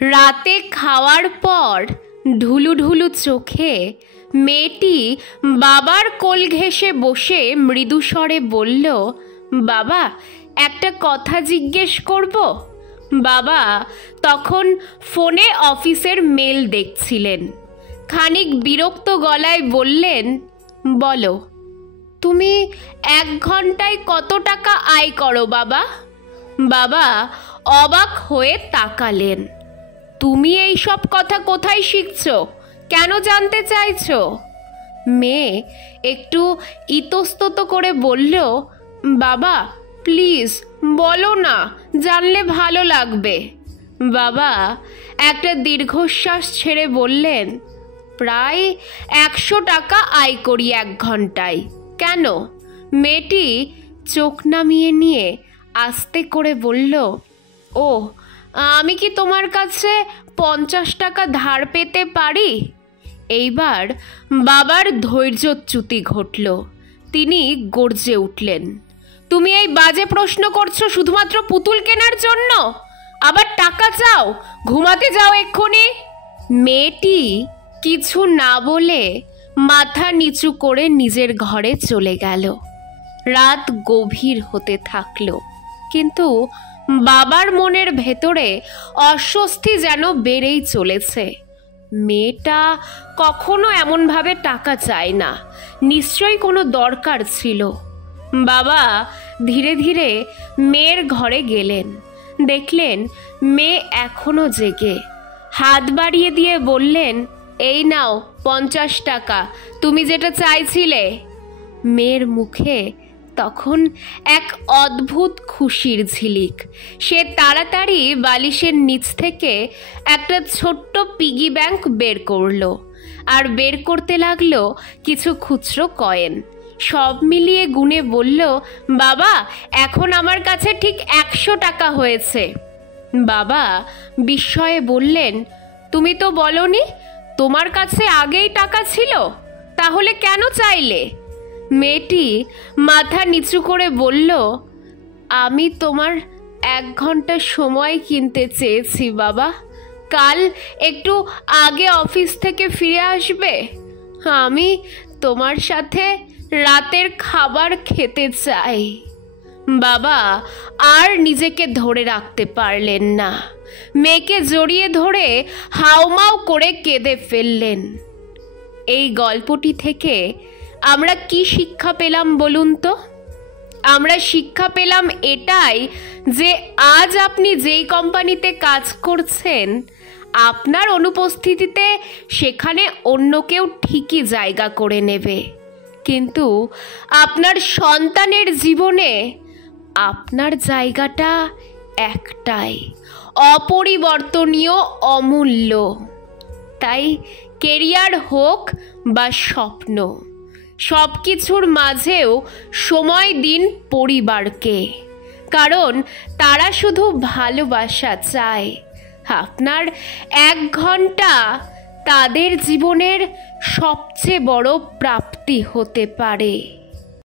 রাতে খাওয়ার পর ঢুলু ঢুলু চোখে মেয়েটি বাবার কোল ঘেঁষে বসে মৃদুস্বরে বলল, বাবা একটা কথা জিজ্ঞেস করব। বাবা তখন ফোনে অফিসের মেল দেখছিলেন। খানিক বিরক্ত গলায় বললেন, বলো তুমি 1 ঘন্টায় কত টাকা আয় করো বাবা? বাবা অবাক হয়ে তাকালেন। তুমি এই সব কথা কোথায় শিখছো? কেন জানতে চাইছো? মেয়ে একটু ইতস্তত করে বলল, বাবা প্লিজ বলো না, জানলে ভালো লাগবে। বাবা একটা দীর্ঘশ্বাস ছেড়ে বললেন, প্রায় 100 টাকা আয় করি 1 ঘন্টায়। কেন? মেয়েটি চোখ নামিয়ে নিয়ে আস্তে করে বলল, ও আমি কি তোমার কাছে 50 টাকা ধার পেতে পারি? এইবার বাবার ধৈর্যচ্যুতি ঘটল। তিনি গর্জে উঠলেন, তুমি এই বাজে প্রশ্ন করছো শুধুমাত্র পুতুল কেনার জন্য? আবার টাকা চাও? ঘুমাতে যাও এক্ষুনি। মেয়েটি কিছু না বলে মাথা নিচু করে নিজের ঘরে চলে গেল। রাত গভীর হতে থাকলো, কিন্তু বাবার মনের ভেতরে অস্বস্তি যেন বেড়েই চলেছে। মেয়েটা কখনো এমনভাবে টাকা চায় না, নিশ্চয়ই কোনো দরকার ছিল। বাবা ধীরে ধীরে মেয়ের ঘরে গেলেন। দেখলেন মেয়ে এখনো জেগে। হাত বাড়িয়ে দিয়ে বললেন, এই নাও 50 টাকা, তুমি যেটা চাইছিলে। মেয়ের মুখে তখন এক অদ্ভুত খুশির ঝিলিক। সে তাড়াতাড়ি বালিশের নিচ থেকে একটা ছোট্ট পিগি ব্যাংক বের করলো, আর বের করতে লাগলো কিছু খুচরো কয়েন। সব মিলিয়ে গুনে বলল, বাবা এখন আমার কাছে ঠিক 100 টাকা হয়েছে। বাবা বিস্ময়ে বললেন, তুমি তো বলনি তোমার কাছে আগেই টাকা ছিল, তাহলে কেন চাইলে? মেয়েটি মাথা নিচু করে বলল, আমি তোমার 1 ঘন্টা সময় কিনতে চেয়েছি বাবা। কাল একটু আগে অফিস থেকে ফিরে আসবে। আমি তোমার সাথে রাতের খাবার খেতে চাই। বাবা আর নিজেকে ধরে রাখতে পারলেন না। মেয়েকে জড়িয়ে ধরে হাউমাউ করে কেঁদে ফেললেন। এই গল্পটি থেকে আমরা কি শিক্ষা পেলাম বলুন তো? আমরা শিক্ষা পেলাম এটাই যে আজ আপনি যেই কোম্পানিতে কাজ করছেন, আপনার অনুপস্থিতিতে সেখানে অন্য কেউ ঠিকই জায়গা করে নেবে, কিন্তু আপনার সন্তানের জীবনে আপনার জায়গাটা একটাই, অপরিবর্তনীয়, অমূল্য। তাই কেরিয়ার হোক বা স্বপ্ন, সব কিছুর মাঝেও সময় দিন পরিবারকে, কারণ তারা শুধু ভালোবাসা চায়। আপনার 1 ঘন্টা তাদের জীবনের সবচেয়ে বড় প্রাপ্তি হতে পারে।